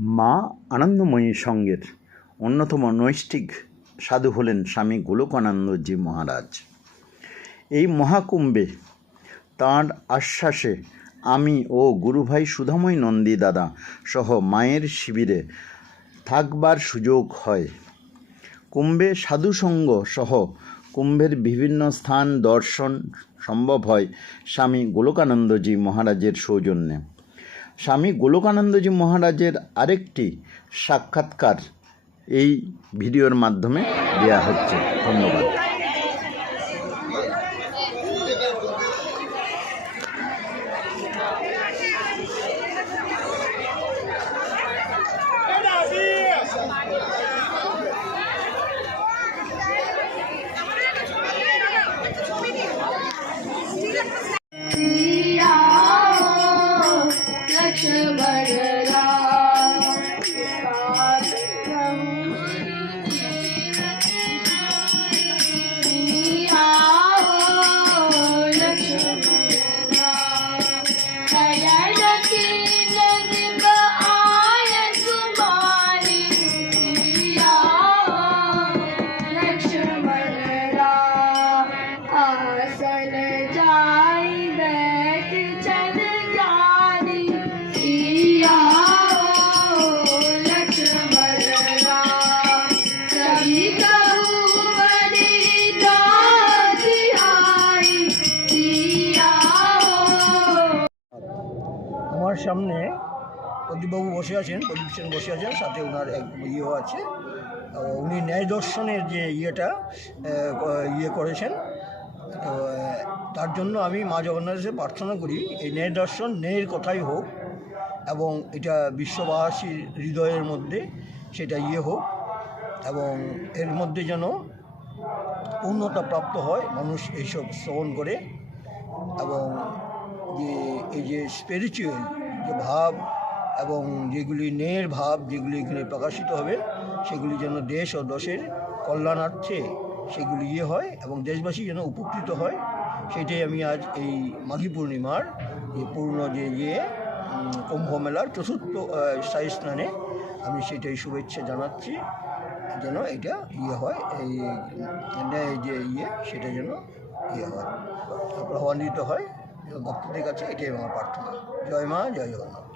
মা আনন্দময়ী সঙ্গের অন্যতম নৈষ্ঠিক সাধু হলেন স্বামী গোলকানন্দজি মহারাজ। এই মহাকুম্ভে তাঁর আশ্বাসে আমি ও গুরুভাই সুধাময় নন্দী দাদা সহ মায়ের শিবিরে থাকবার সুযোগ হয়। কুম্ভে সাধুসঙ্গ সহ কুম্ভের বিভিন্ন স্থান দর্শন সম্ভব হয় স্বামী গোলকানন্দজি মহারাজের সৌজন্যে। স্বামী গোলকানন্দজি মহারাজের আরেকটি সাক্ষাৎকার এই ভিডিওর মাধ্যমে দেওয়া হচ্ছে। ধন্যবাদ। আমার সামনে প্রদীপবাবু বসে আছেন, প্রদীপ সেন বসে আছেন, সাথে ওনার এক ইয়েও আছে। উনি ন্যায় দর্শনের যে করেছেন, তো তার জন্য আমি মা জগন্নাথের প্রার্থনা করি এই ন্যায় দর্শন ন্যায়ের কথাই হোক এবং এটা বিশ্ববাসীর হৃদয়ের মধ্যে সেটা হোক এবং এর মধ্যে যেন পূর্ণতা প্রাপ্ত হয়, মানুষ এইসব শ্রবণ করে এবং যে এই যে স্পিরিচুয়াল যে ভাব এবং যেগুলি ন্যায়ের ভাব যেগুলি এখানে প্রকাশিত হবে সেগুলি যেন দেশ ও দেশের কল্যাণার্থে সেগুলি হয় এবং দেশবাসী যেন উপকৃত হয়, সেটাই আমি আজ এই মাঘী পূর্ণিমার যে পূর্ণ যে কুম্ভ মেলার চতুর্থ স্থায়ী স্নানে আমি সেটাই শুভেচ্ছা জানাচ্ছি, যেন এটা হয়, এই ন্যায় যে সেটা যেন হয়, প্রভাবান্বিত হয় ভক্তদের কাছে, এটাই আমার প্রার্থনা। জয় মা, জয় জগন্নাথ।